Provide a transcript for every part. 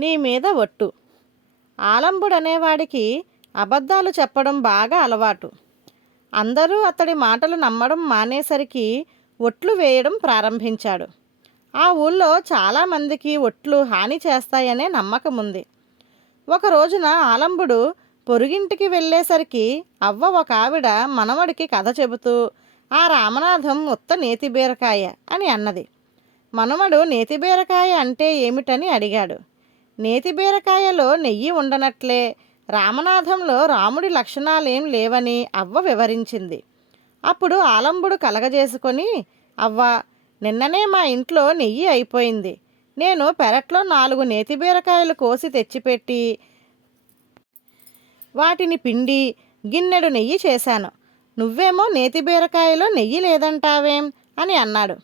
నీ మీద ఒట్టు. ఆలంబుడనేవాడికి అబద్ధాలు చెప్పడం బాగా అలవాటు. అందరూ అతడి మాటలు నమ్మడం మానేసరికి ఒట్లు వేయడం ప్రారంభించాడు. ఆ ఊళ్ళో చాలామందికి ఒట్లు హాని చేస్తాయనే నమ్మకం ఉంది ఒక రోజున ఆలంబుడు పొరుగింటికి వెళ్ళేసరికి అవ్వ ఒక ఆవిడ మనవడికి కథ చెబుతూ ఆ రామనాథం ఉత్త నేతిబీరకాయ అని అన్నది. మనవడు నేతిబీరకాయ అంటే ఏమిటని అడిగాడు. నేతి బీరకాయలో నెయ్యి ఉండనట్లే. రామనాథంలో రాముడి లక్షణాలేం లేవని అవ్వ వివరించింది. అప్పుడు ఆలంబుడు కలగజేసుకొని అవ్వ నిన్ననే మా ఇంట్లో నెయ్యి అయిపోయింది. నేను పెరట్లో నాలుగు నేతి బీరకాయలు కోసి తెచ్చిపెట్టి వాటిని పిండి గిన్నెడు నెయ్యి చేశాను. నువ్వేమో నేతి బీరకాయలో నెయ్యి లేదంటావేం? అని అన్నాడు.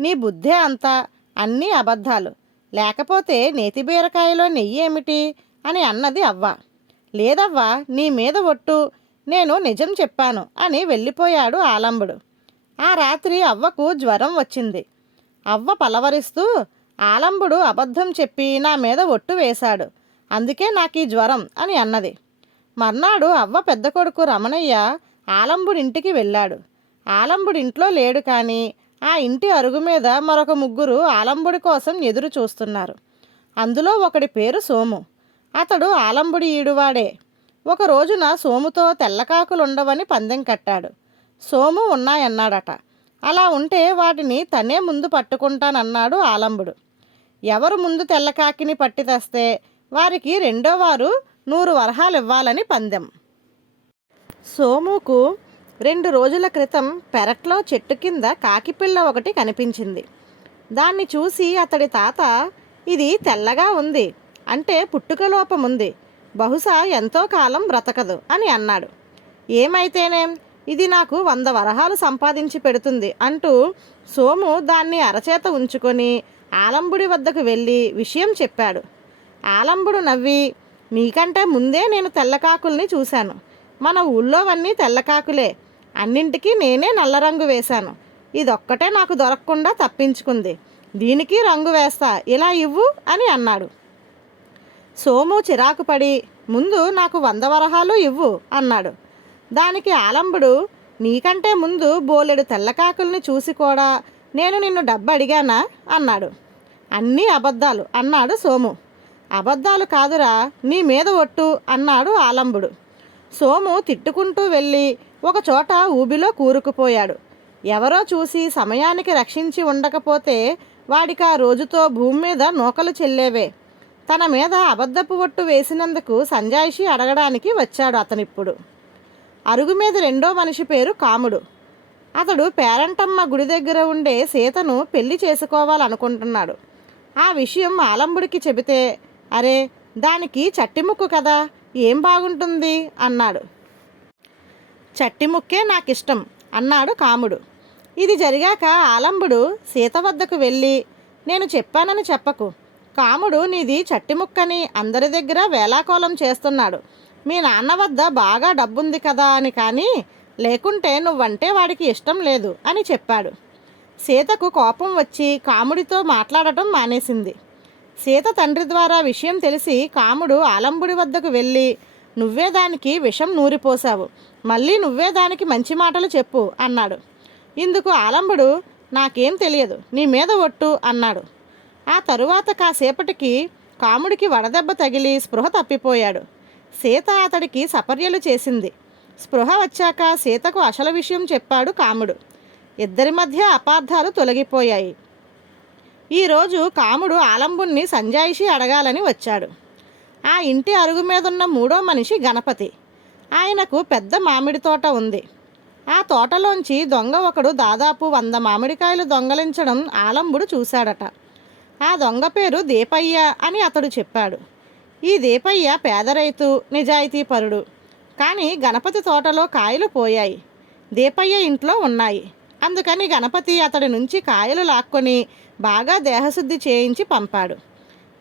నీ బుద్ధే అంతా. అన్నీ అబద్ధాలు. లేకపోతే నేతి బీరకాయలో నెయ్యి ఏమిటి? అని అన్నది అవ్వ. లేదవ్వా నీ మీద ఒట్టు. నేను నిజం చెప్పాను అని వెళ్ళిపోయాడు ఆలంబుడు. ఆ రాత్రి అవ్వకు జ్వరం వచ్చింది. అవ్వ పలవరిస్తూ ఆలంబుడు అబద్ధం చెప్పి నా మీద ఒట్టు వేశాడు. అందుకే నాకు ఈ జ్వరం అని అన్నది. మర్నాడు అవ్వ పెద్ద కొడుకు రమణయ్య ఆలంబుడింటికి వెళ్ళాడు. ఆలంబుడింట్లో లేడు కానీ ఆ ఇంటి అరుగు మీద మరొక ముగ్గురు ఆలంబుడి కోసం ఎదురు చూస్తున్నారు. అందులో ఒకడి పేరు సోము. అతడు ఆలంబుడి ఈడువాడే. ఒక రోజున సోముతో తెల్లకాకులుండవని పందెం కట్టాడు. సోము ఉన్నాయన్నాడట. అలా ఉంటే వాటిని తనే ముందు పట్టుకుంటానన్నాడు ఆలంబుడు. ఎవరు ముందు తెల్లకాకిని పట్టి తెస్తే వారికి రెండో వారు నూరు వరహాలు ఇవ్వాలని పందెం. సోముకు రెండు రోజుల క్రితం పెరట్లో చెట్టు కింద కాకిపిల్ల ఒకటి కనిపించింది. దాన్ని చూసి అతడి తాత ఇది తెల్లగా ఉంది అంటే పుట్టుక లోపం ఉంది బహుశా ఎంతో కాలం బ్రతకదు అని అన్నాడు. ఏమైతేనేం ఇది నాకు వంద వరహాలు సంపాదించి పెడుతుంది అంటూ సోము దాన్ని అరచేత ఉంచుకొని ఆలంబుడి వద్దకు వెళ్ళి విషయం చెప్పాడు. ఆలంబుడు నవ్వి నీకంటే ముందే నేను తెల్లకాకుల్ని చూశాను. మన ఊళ్ళోవన్నీ తెల్లకాకులే అన్నింటికీ నేనే నల్ల రంగు వేశాను. ఇదొక్కటే నాకు దొరకకుండా తప్పించుకుంది. దీనికి రంగు వేస్తా ఇలా ఇవ్వు అని అన్నాడు. సోము చిరాకు పడి ముందు నాకు వంద వరహాలు ఇవ్వు అన్నాడు. దానికి ఆలంబుడు నీకంటే ముందు బోలెడు తెల్లకాకుల్ని చూసి కూడా నేను నిన్ను డబ్బు అడిగానా అన్నాడు. అన్నీ అబద్ధాలు అన్నాడు సోము. అబద్ధాలు కాదురా నీ మీద ఒట్టు అన్నాడు ఆలంబుడు. సోము తిట్టుకుంటూ వెళ్ళి ఒకచోట ఊబిలో కూరుకుపోయాడు. ఎవరో చూసి సమయానికి రక్షించి ఉండకపోతే వాడికి ఆ రోజుతో భూమి మీద నూకలు చెల్లేవే. తన మీద అబద్ధపు ఒట్టు వేసినందుకు సంజాయిషి అడగడానికి వచ్చాడు అతనిప్పుడు. అరుగు మీద రెండో మనిషి పేరు కాముడు. అతడు పేరంటమ్మ గుడి దగ్గర ఉండే సీతను పెళ్ళి చేసుకోవాలనుకుంటున్నాడు. ఆ విషయం ఆలంబుడికి చెబితే అరే దానికి చట్టిముక్కు కదా ఏం బాగుంటుంది? అన్నాడు. చట్టిముక్కే నాకిష్టం అన్నాడు కాముడు. ఇది జరిగాక ఆలంబుడు సీత వద్దకు వెళ్ళి నేను చెప్పానని చెప్పకు. కాముడు నీది చట్టిముక్కని అందరి దగ్గర వేలాకోలం చేస్తున్నాడు. మీ నాన్న వద్ద బాగా డబ్బుంది కదా అని కానీ లేకుంటే నువ్వంటే వాడికి ఇష్టం లేదు అని చెప్పాడు. సీతకు కోపం వచ్చి కాముడితో మాట్లాడటం మానేసింది. సీత తండ్రి ద్వారా విషయం తెలిసి కాముడు ఆలంబుడి వద్దకు వెళ్ళి నువ్వే దానికి విషం నూరిపోసావు మళ్ళీ నువ్వే దానికి మంచి మాటలు చెప్పు అన్నాడు. ఇందుకు ఆలంబుడు నాకేం తెలియదు నీ మీద ఒట్టు అన్నాడు. ఆ తరువాత కాసేపటికి కాముడికి వడదెబ్బ తగిలి స్పృహ తప్పిపోయాడు. సీత అతడికి సపర్యలు చేసింది. స్పృహ వచ్చాక సీతకు అసలు విషయం చెప్పాడు కాముడు. ఇద్దరి మధ్య అపార్థాలు తొలగిపోయాయి. ఈరోజు కాముడు ఆలంబుణ్ణి సంజాయిషి అడగాలని వచ్చాడు. ఆ ఇంటి అరుగు మీదున్న మూడో మనిషి గణపతి. ఆయనకు పెద్ద మామిడి తోట ఉంది. ఆ తోటలోంచి దొంగ ఒకడు దాదాపు వంద మామిడికాయలు దొంగలించడం ఆలంబుడు చూశాడట. ఆ దొంగ పేరు దీపయ్య అని అతడు చెప్పాడు. ఈ దీపయ్య పేదరైతు నిజాయితీ నిజాయితీపరుడు కానీ గణపతి తోటలో కాయలు పోయాయి. దీపయ్య ఇంట్లో ఉన్నాయి. అందుకని గణపతి అతడి నుంచి కాయలు లాక్కొని బాగా దేహశుద్ధి చేయించి పంపాడు.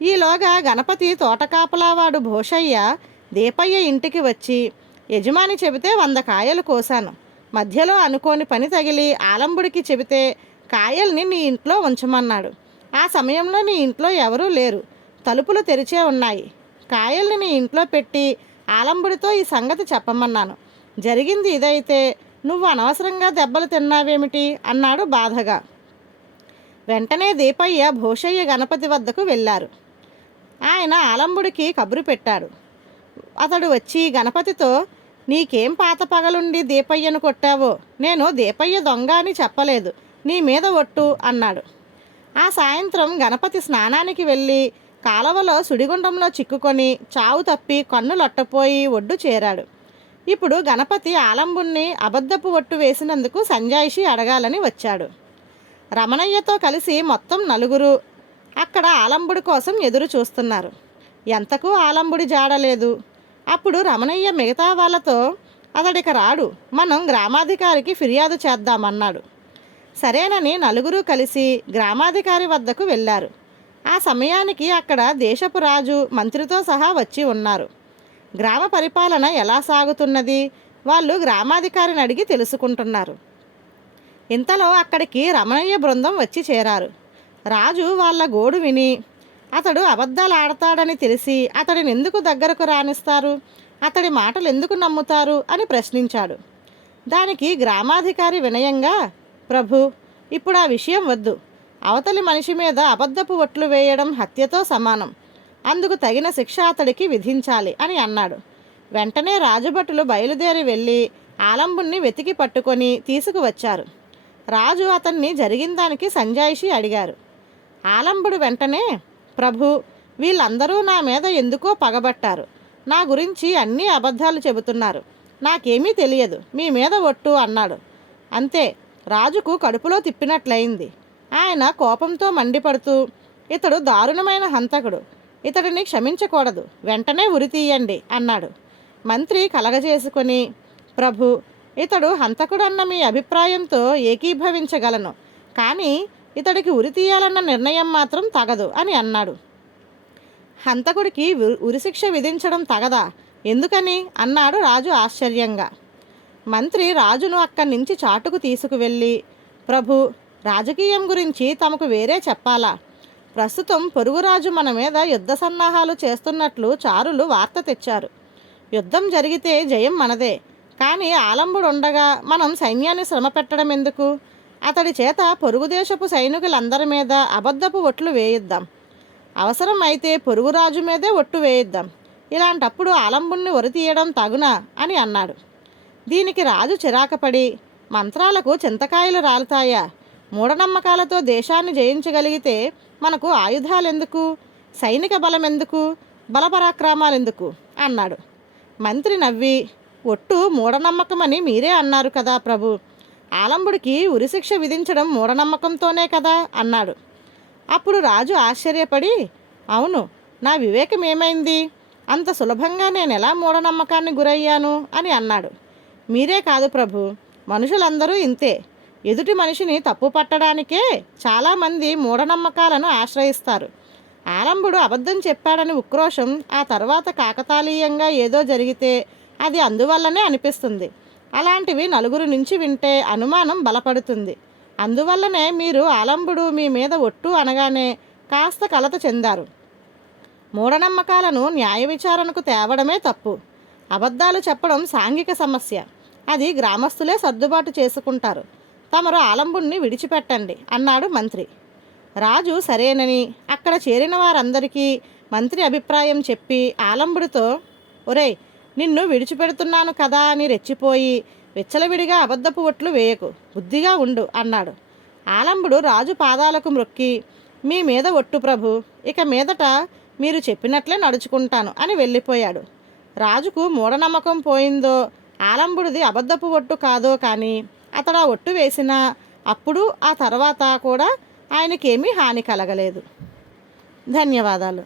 ఈలోగా గణపతి తోటకాపలావాడు భోషయ్య దీపయ్య ఇంటికి వచ్చి యజమాని చెబితే వంద కాయలు కోశాను మధ్యలో అనుకోని పని తగిలి ఆలంబుడికి చెబితే కాయల్ని నీ ఇంట్లో ఉంచమన్నాడు. ఆ సమయంలో నీ ఇంట్లో ఎవరూ లేరు. తలుపులు తెరిచే ఉన్నాయి. కాయల్ని నీ ఇంట్లో పెట్టి ఆలంబుడితో ఈ సంగతి చెప్పమన్నాను. జరిగింది ఇదైతే నువ్వు అనవసరంగా దెబ్బలు తిన్నావేమిటి? అన్నాడు బాధగా. వెంటనే దీపయ్య భూషయ్య గణపతి వద్దకు వెళ్ళారు. ఆయన ఆలంబుడికి కబురు పెట్టాడు. అతడు వచ్చి గణపతితో నీకేం పాత పగలుండి దీపయ్యను కొట్టావో? నేను దీపయ్య దొంగ అని చెప్పలేదు. నీ మీద ఒట్టు అన్నాడు. ఆ సాయంత్రం గణపతి స్నానానికి వెళ్ళి కాలవలో సుడిగుండంలో చిక్కుకొని చావు తప్పి కన్ను లొట్టపోయి ఒడ్డు చేరాడు. ఇప్పుడు గణపతి ఆలంబుణ్ణి అబద్ధపు ఒట్టు వేసినందుకు సంజాయిషి అడగాలని వచ్చాడు. రమణయ్యతో కలిసి మొత్తం నలుగురు అక్కడ ఆలంబుడి కోసం ఎదురు చూస్తున్నారు. ఎంతకు ఆలంబుడి జాడలేదు అప్పుడు రమణయ్య మిగతా వాళ్ళతో అతడిక రాడు మనం గ్రామాధికారికి ఫిర్యాదు చేద్దామన్నాడు. సరేనని నలుగురు కలిసి గ్రామాధికారి వద్దకు వెళ్ళారు. ఆ సమయానికి అక్కడ దేశపు రాజు మంత్రితో సహా వచ్చి ఉన్నారు. గ్రామ పరిపాలన ఎలా సాగుతున్నది వాళ్ళు గ్రామాధికారిని అడిగి తెలుసుకుంటున్నారు. ఇంతలో అక్కడికి రమణయ్య బృందం వచ్చి చేరారు. రాజు వాళ్ళ గోడు విని అతడు అబద్ధాలు ఆడతాడని తెలిసి అతడిని ఎందుకు దగ్గరకు రానిస్తారు? అతడి మాటలు ఎందుకు నమ్ముతారు? అని ప్రశ్నించాడు. దానికి గ్రామాధికారి వినయంగా ప్రభు ఇప్పుడు ఆ విషయం వద్దు. అవతలి మనిషి మీద అబద్ధపు ఒట్లు వేయడం హత్యతో సమానం. అందుకు తగిన శిక్ష అతడికి విధించాలి అని అన్నాడు. వెంటనే రాజభటులు బయలుదేరి వెళ్ళి ఆలంబుణ్ణి వెతికి పట్టుకొని తీసుకువచ్చారు. రాజు అతన్ని జరిగిన దానికి సంజాయిషి అడిగారు. ఆలంబుడు వెంటనే ప్రభు వీళ్ళందరూ నా మీద ఎందుకో పగబట్టారు. నా గురించి అన్ని అబద్ధాలు చెబుతున్నారు. నాకేమీ తెలియదు. మీ మీద ఒట్టు అన్నాడు. అంతే. రాజుకు కడుపులో తిప్పినట్లయింది. ఆయన కోపంతో మండిపడుతూ ఇతడు దారుణమైన హంతకుడు. ఇతడిని క్షమించకూడదు. వెంటనే ఉరి తీయండి అన్నాడు. మంత్రి కలగజేసుకొని ప్రభు ఇతడు హంతకుడన్న మీ అభిప్రాయంతో ఏకీభవించగలను. కానీ ఇతడికి ఉరి తీయాలన్న నిర్ణయం మాత్రం తగదు అని అన్నాడు. హంతకుడికి ఉరిశిక్ష విధించడం తగదా? ఎందుకని? అన్నాడు రాజు ఆశ్చర్యంగా. మంత్రి రాజును అక్కడి నుంచి చాటుకు తీసుకువెళ్ళి ప్రభు రాజకీయం గురించి తమకు వేరే చెప్పాలా? ప్రస్తుతం పొరుగురాజు మన మీద యుద్ధ సన్నాహాలు చేస్తున్నట్లు చారులు వార్త తెచ్చారు. యుద్ధం జరిగితే జయం మనదే. కానీ ఆలంబుడు ఉండగా మనం సైన్యాన్ని శ్రమ పెట్టడం ఎందుకు అతడి చేత పొరుగు దేశపు సైనికులందరి మీద అబద్ధపు ఒట్లు వేయిద్దాం. అవసరం అయితే పొరుగురాజు మీదే ఒట్టు వేయిద్దాం. ఇలాంటప్పుడు ఆలంబుణ్ణి ఒరితీయడం తగునా అని అన్నాడు. దీనికి రాజు చిరాకపడి మంత్రాలకు చింతకాయలు రాలుతాయా? మూఢనమ్మకాలతో దేశాన్ని జయించగలిగితే మనకు ఆయుధాలెందుకు? సైనిక బలం ఎందుకు బలపరాక్రమాలెందుకు? అన్నాడు. మంత్రి నవ్వి ఒట్టు మూఢనమ్మకమని మీరే అన్నారు కదా ప్రభు. ఆలంబుడికి ఉరిశిక్ష విధించడం మూఢనమ్మకంతోనే కదా అన్నాడు. అప్పుడు రాజు ఆశ్చర్యపడి అవును నా వివేకం ఏమైంది? అంత సులభంగా నేను ఎలా మూఢనమ్మకాన్ని గురయ్యాను అని అన్నాడు. మీరే కాదు ప్రభు మనుషులందరూ ఇంతే. ఎదుటి మనిషిని తప్పు పట్టడానికే చాలామంది మూఢనమ్మకాలను ఆశ్రయిస్తారు. ఆలంబుడు అబద్ధం చెప్పాడని ఉక్రోషం ఆ తర్వాత కాకతాళీయంగా ఏదో జరిగితే అది అందువల్లనే అనిపిస్తుంది. అలాంటివి నలుగురు నుంచి వింటే అనుమానం బలపడుతుంది. అందువల్లనే మీరు ఆలంబుడు మీ మీద ఒట్టు అనగానే కాస్త కలత చెందారు. మూఢనమ్మకాలను న్యాయ విచారణకు తేవడమే తప్పు. అబద్ధాలు చెప్పడం సాంఘిక సమస్య. అది గ్రామస్తులే సర్దుబాటు చేసుకుంటారు. తమరు ఆలంబుణ్ణి విడిచిపెట్టండి అన్నాడు మంత్రి. రాజు సరేనని అక్కడ చేరిన వారందరికీ మంత్రి అభిప్రాయం చెప్పి ఆలంబుడితో ఒరేయ్ నిన్ను విడిచిపెడుతున్నాను కదా అని రెచ్చిపోయి విచ్చలవిడిగా అబద్ధపు ఒట్లు వేయకు బుద్ధిగా ఉండు అన్నాడు. ఆలంబుడు రాజు పాదాలకు మ్రొక్కి మీ మీద ఒట్టు ప్రభు ఇక మీదట మీరు చెప్పినట్లే నడుచుకుంటాను అని వెళ్ళిపోయాడు. రాజుకు మూఢనమ్మకం పోయిందో ఆలంబుడిది అబద్ధపు ఒట్టు కాదో కానీ అతడు ఆ ఒట్టు వేసినా అప్పుడు ఆ తర్వాత కూడా ఆయనకేమీ హాని కలగలేదు. ధన్యవాదాలు.